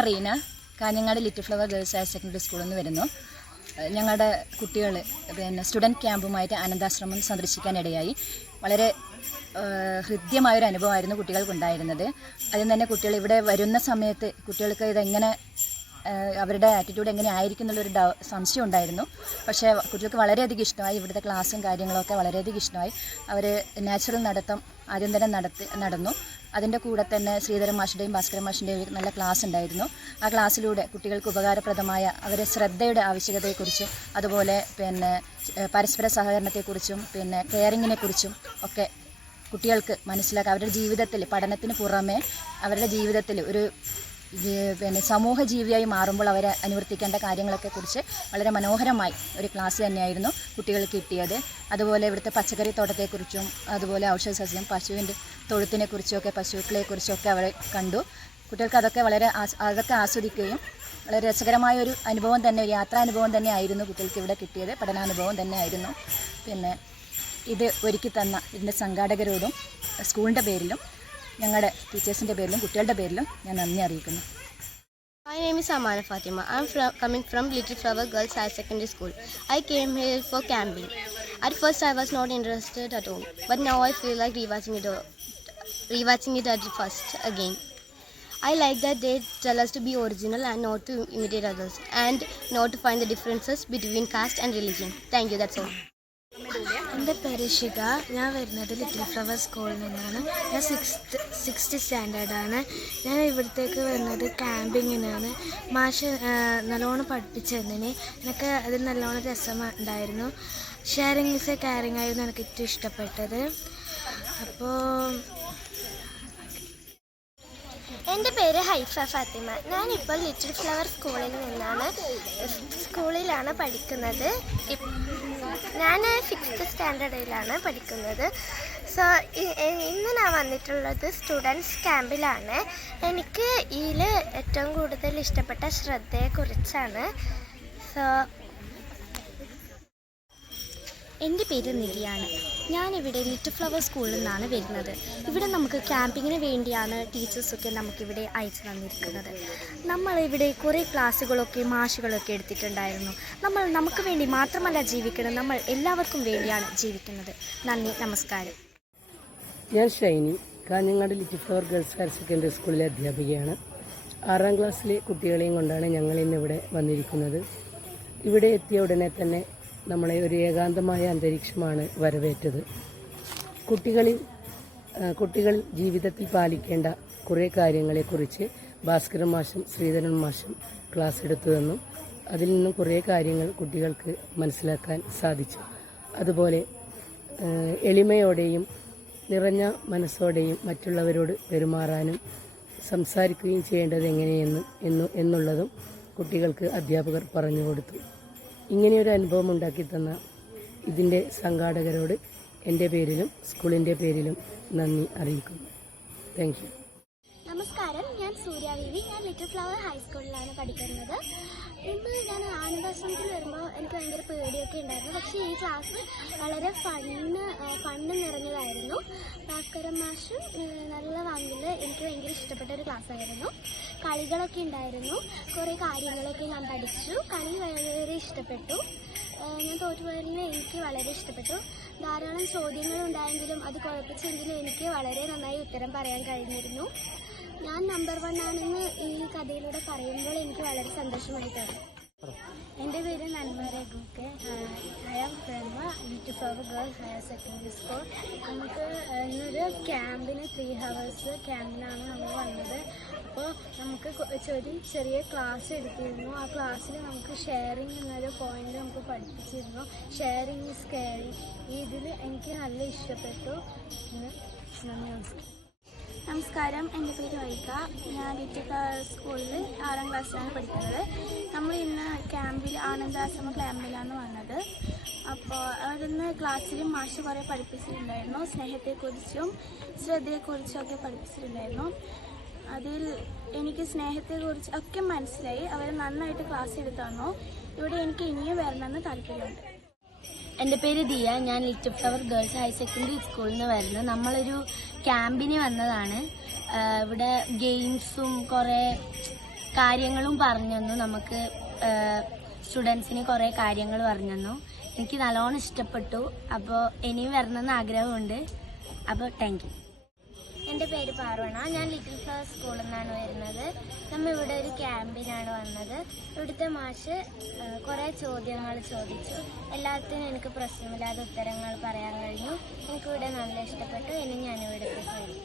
ഞാൻ Reena, Kanhangad little Flower Girls Higher secondary സ്കൂളിൽ നിന്ന് വരുന്നു. ഞങ്ങളുടെ കുട്ടികൾ സ്റ്റുഡൻറ്റ് ക്യാമ്പുമായിട്ട് അനാഥാശ്രമം സന്ദർശിക്കാനിടയായി. വളരെ ഹൃദ്യമായൊരു അനുഭവമായിരുന്നു കുട്ടികൾക്കുണ്ടായിരുന്നത്. അതിൽ തന്നെ കുട്ടികൾ ഇവിടെ വരുന്ന സമയത്ത് കുട്ടികൾക്ക് ഇതെങ്ങനെ അവരുടെ ആറ്റിറ്റ്യൂഡ് എങ്ങനെ ആയിരിക്കും എന്നുള്ളൊരു സംശയം ഉണ്ടായിരുന്നു. പക്ഷേ കുട്ടികൾക്ക് വളരെയധികം ഇഷ്ടമായി. ഇവിടുത്തെ ക്ലാസ്സും കാര്യങ്ങളൊക്കെ വളരെയധികം ഇഷ്ടമായി. അവർ നാച്ചുറൽ നടത്തം ആദ്യം തന്നെ നടന്നു. അതിൻ്റെ കൂടെ തന്നെ ശ്രീധരൻ മാഷിൻ്റെയും ഭാസ്കരൻ മാഷിൻ്റെയും നല്ല ക്ലാസ് ഉണ്ടായിരുന്നു. ആ ക്ലാസ്സിലൂടെ കുട്ടികൾക്ക് ഉപകാരപ്രദമായ അവരെ ശ്രദ്ധയുടെ ആവശ്യകതയെക്കുറിച്ചും അതുപോലെ പരസ്പര സഹകരണത്തെക്കുറിച്ചും കെയറിങ്ങിനെക്കുറിച്ചും ഒക്കെ കുട്ടികൾക്ക് മനസ്സിലാക്കുക. അവരുടെ ജീവിതത്തിൽ പഠനത്തിന് പുറമെ അവരുടെ ജീവിതത്തിൽ ഒരു സമൂഹ ജീവിയായി മാറുമ്പോൾ അവരെ അനുവർത്തിക്കേണ്ട കാര്യങ്ങളൊക്കെ കുറിച്ച് വളരെ മനോഹരമായി ഒരു ക്ലാസ് തന്നെയായിരുന്നു കുട്ടികൾക്ക് കിട്ടിയത്. അതുപോലെ ഇവിടുത്തെ പച്ചക്കറി തോട്ടത്തെക്കുറിച്ചും അതുപോലെ ഔഷധ സസ്യം, പശുവിൻ്റെ തൊഴുത്തിനെക്കുറിച്ചൊക്കെ പശുക്കളെക്കുറിച്ചൊക്കെ അവർ കണ്ടു. കുട്ടികൾക്ക് അതൊക്കെ ആസ്വദിക്കുകയും വളരെ രസകരമായ ഒരു അനുഭവം തന്നെ, ഒരു യാത്രാനുഭവം തന്നെ ആയിരുന്നു കുട്ടികൾക്ക് ഇവിടെ കിട്ടിയത്. പഠനാനുഭവം തന്നെ ആയിരുന്നു. ഇത് ഒരുക്കി തന്ന ഇതിൻ്റെ സംഘാടകരോടും സ്കൂളിൻ്റെ പേരിലും ഞങ്ങളുടെ ടീച്ചേഴ്സിൻ്റെ പേരിലും കുട്ടികളുടെ പേരിലും ഞാൻ നന്ദി അറിയിക്കുന്നു. My name is Amana Fatima. I am coming from Little Flower Girls Higher Secondary School. I came here for camping. At first I was not interested at all, but now I feel like rewatching it at first again. I like that they tell us to be original and not to imitate others, and not to find the differences between caste and religion. Thank you, that's all. എൻ്റെ പേര് ശിഖ. ഞാൻ വരുന്നത് little flower സ്കൂളിൽ നിന്നാണ്. ഞാൻ sixth സ്റ്റാൻഡേർഡാണ്. ഞാൻ ഇവിടത്തേക്ക് വരുന്നത് ക്യാമ്പിങ്ങിനാണ്. മാഷ് നല്ലോണം പഠിപ്പിച്ചു തന്നതിന് എനിക്ക് അതിൽ നല്ലോണം രസമുണ്ടായിരുന്നു. ഷെയറിങ് ഈസ് എ കെയറിങ് ആയിരുന്നു എനിക്ക് ഏറ്റവും ഇഷ്ടപ്പെട്ടത്. അപ്പോൾ എൻ്റെ പേര് ഹൈഫ ഫാത്തിമ. ഞാനിപ്പോൾ ലിറ്റിൽ ഫ്ലവർ സ്കൂളിലാണ് പഠിക്കുന്നത്. ഞാൻ 6th സ്റ്റാൻഡേർഡിലാണ് പഠിക്കുന്നത്. സോ ഇന്ന് ഞാൻ വന്നിട്ടുള്ളത് സ്റ്റുഡൻസ് ക്യാമ്പിലാണ്. എനിക്ക് ഇതിൽ ഏറ്റവും കൂടുതൽ ഇഷ്ടപ്പെട്ട ശ്രദ്ധയെക്കുറിച്ചാണ്. സോ എൻ്റെ പേര് നിധിയാണ്. ഞാനിവിടെ ലിറ്റിൽ ഫ്ലവർ സ്കൂളിൽ നിന്നാണ് വരുന്നത്. ഇവിടെ നമുക്ക് ക്യാമ്പിങ്ങിന് വേണ്ടിയാണ് ടീച്ചേഴ്സൊക്കെ നമുക്കിവിടെ അയച്ചു തന്നിരിക്കുന്നത്. നമ്മളിവിടെ കുറേ ക്ലാസ്സുകളൊക്കെ മാഷുകളൊക്കെ എടുത്തിട്ടുണ്ടായിരുന്നു. നമുക്ക് വേണ്ടി മാത്രമല്ല ജീവിക്കുന്നത്, നമ്മൾ എല്ലാവർക്കും വേണ്ടിയാണ് ജീവിക്കുന്നത്. നന്ദി, നമസ്കാരം. ഞാൻ Shiny, Kanhangad little Flower Girls Higher secondary സ്കൂളിലെ അധ്യാപികയാണ്. 6ാം ക്ലാസ്സിലെ കുട്ടികളെയും കൊണ്ടാണ് ഞങ്ങൾ ഇന്നിവിടെ വന്നിരിക്കുന്നത്. ഇവിടെ എത്തിയ ഉടനെ തന്നെ നമ്മളെ ഒരു ഏകാന്തമായ അന്തരീക്ഷമാണ് വരവേറ്റത്. കുട്ടികൾ ജീവിതത്തിൽ പാലിക്കേണ്ട കുറേ കാര്യങ്ങളെക്കുറിച്ച് ഭാസ്കരൻ മാഷും ശ്രീധരൻ മാഷും ക്ലാസ് എടുത്തുവെന്നും അതിൽ നിന്നും കുറേ കാര്യങ്ങൾ കുട്ടികൾക്ക് മനസ്സിലാക്കാൻ സാധിച്ചു. അതുപോലെ എളിമയോടെയും നിറഞ്ഞ മനസ്സോടെയും മറ്റുള്ളവരോട് പെരുമാറാനും സംസാരിക്കുകയും ചെയ്യേണ്ടത് എന്നുള്ളതും കുട്ടികൾക്ക് അധ്യാപകർ പറഞ്ഞു കൊടുത്തു. ഇങ്ങനെയൊരു അനുഭവം ഉണ്ടാക്കി തന്ന ഇതിൻ്റെ സംഘാടകരോട് എൻ്റെ പേരിലും സ്കൂളിൻ്റെ പേരിലും നന്ദി അറിയിക്കുന്നു. Thank you. നമസ്കാരം, ഞാൻ സൂര്യാദേവി. ഞാൻ ലിറ്റിൽ ഫ്ലവർ ഹൈസ്കൂളിലാണ് പഠിക്കുന്നത്. ഇന്ന് ഞാൻ ആനന്ദാശ്രമത്തിൽ വരുമ്പോൾ എനിക്ക് ഭയങ്കര പേടിയൊക്കെ ഉണ്ടായിരുന്നു. പക്ഷേ ഈ ക്ലാസ് വളരെ ഫണ്ണ് നിറഞ്ഞതായിരുന്നു. ഭാസ്കരൻ മാഷും നല്ല വാങ്ങിൽ എനിക്ക് ഭയങ്കര ഇഷ്ടപ്പെട്ട ഒരു ക്ലാസ്സായിരുന്നു. കളികളൊക്കെ ഉണ്ടായിരുന്നു. കുറേ കാര്യങ്ങളൊക്കെ ഞാൻ പഠിച്ചു. കളി വളരെ ഇഷ്ടപ്പെട്ടു. ഞാൻ തോറ്റുപോയതിന് എനിക്ക് വളരെ ഇഷ്ടപ്പെട്ടു. ധാരാളം ചോദ്യങ്ങളുണ്ടായെങ്കിലും അത് കുഴപ്പിച്ചെങ്കിലും എനിക്ക് വളരെ നന്നായി ഉത്തരം പറയാൻ കഴിഞ്ഞിരുന്നു. ഞാൻ നമ്പർ 1 ആണെന്ന് ഈ കഥയിലൂടെ പറയുമ്പോൾ എനിക്ക് വളരെ സന്തോഷമായിട്ടാണ്. എൻ്റെ പേര് നന്മ രഘുക്കെ. I am from Little Flower Girls Higher Secondary School. നമുക്ക് ഇന്നൊരു ക്യാമ്പിന് 3 hours ക്യാമ്പിനാണ് നമ്മൾ വന്നത്. അപ്പോൾ നമുക്ക് ചെറിയ ക്ലാസ് എടുത്തിരുന്നു. ആ ക്ലാസ്സിൽ നമുക്ക് ഷെയറിങ് എന്നൊരു പോയിന്റ് നമുക്ക് പഠിപ്പിച്ചിരുന്നു. Sharing is caring. ഇതിൽ എനിക്ക് നല്ല ഇഷ്ടപ്പെട്ടു. നമസ്കാരം. നമസ്കാരം, എൻ്റെ പേര് വൈക. ഞാൻ ലിറ്റിൽ ഫ്ലവർ സ്കൂളിൽ 6ാം ക്ലാസ്സിലാണ് പഠിക്കുന്നത്. നമ്മൾ ഇന്ന് ആനന്ദാശ്രമ ക്യാമ്പിലാണ് വന്നത്. അപ്പോൾ അവിടുന്ന് ക്ലാസ്സിൽ മാഷ് കുറേ പഠിപ്പിച്ചിട്ടുണ്ടായിരുന്നു. സ്നേഹത്തെക്കുറിച്ചും ശ്രദ്ധയെക്കുറിച്ചും ഒക്കെ പഠിപ്പിച്ചിട്ടുണ്ടായിരുന്നു. അതിൽ എനിക്ക് സ്നേഹത്തെക്കുറിച്ച് ഒക്കെ മനസ്സിലായി. അവർ നന്നായിട്ട് ക്ലാസ് എടുത്തു തന്നു. ഇവിടെ എനിക്ക് ഇനിയും വരണമെന്ന് താല്പര്യമുണ്ട്. എൻ്റെ പേര് ദിയ. ഞാൻ little Flower Girls Higher secondary സ്കൂളിൽ നിന്ന് വരുന്നത്. നമ്മളൊരു ക്യാമ്പിന് വന്നതാണ്. ഇവിടെ ഗെയിംസും കുറേ കാര്യങ്ങളും പറഞ്ഞു തന്നു. നമുക്ക് സ്റ്റുഡൻസിന് കുറേ കാര്യങ്ങൾ പറഞ്ഞു തന്നു. എനിക്ക് നല്ലോണം ഇഷ്ടപ്പെട്ടു. അപ്പോൾ ഇനിയും വരണമെന്ന് ആഗ്രഹമുണ്ട്. അപ്പോൾ താങ്ക് യു. എൻ്റെ പേര് പാർവണ. ഞാൻ ലിറ്റിൽ ഫ്ലവർ സ്കൂളിൽ നിന്നാണ് വരുന്നത്. നമ്മൾ ഇവിടെ ഒരു ക്യാമ്പിനാണ് വന്നത്. ഇവിടുത്തെ മാഷ് കുറേ ചോദ്യങ്ങൾ ചോദിച്ചു. എല്ലാത്തിനും എനിക്ക് പ്രശ്നമില്ലാതെ ഉത്തരങ്ങൾ പറയാൻ കഴിഞ്ഞു. എനിക്കിവിടെ നല്ല ഇഷ്ടപ്പെട്ടു. ഇനി ഞാനിവിടെ വരും.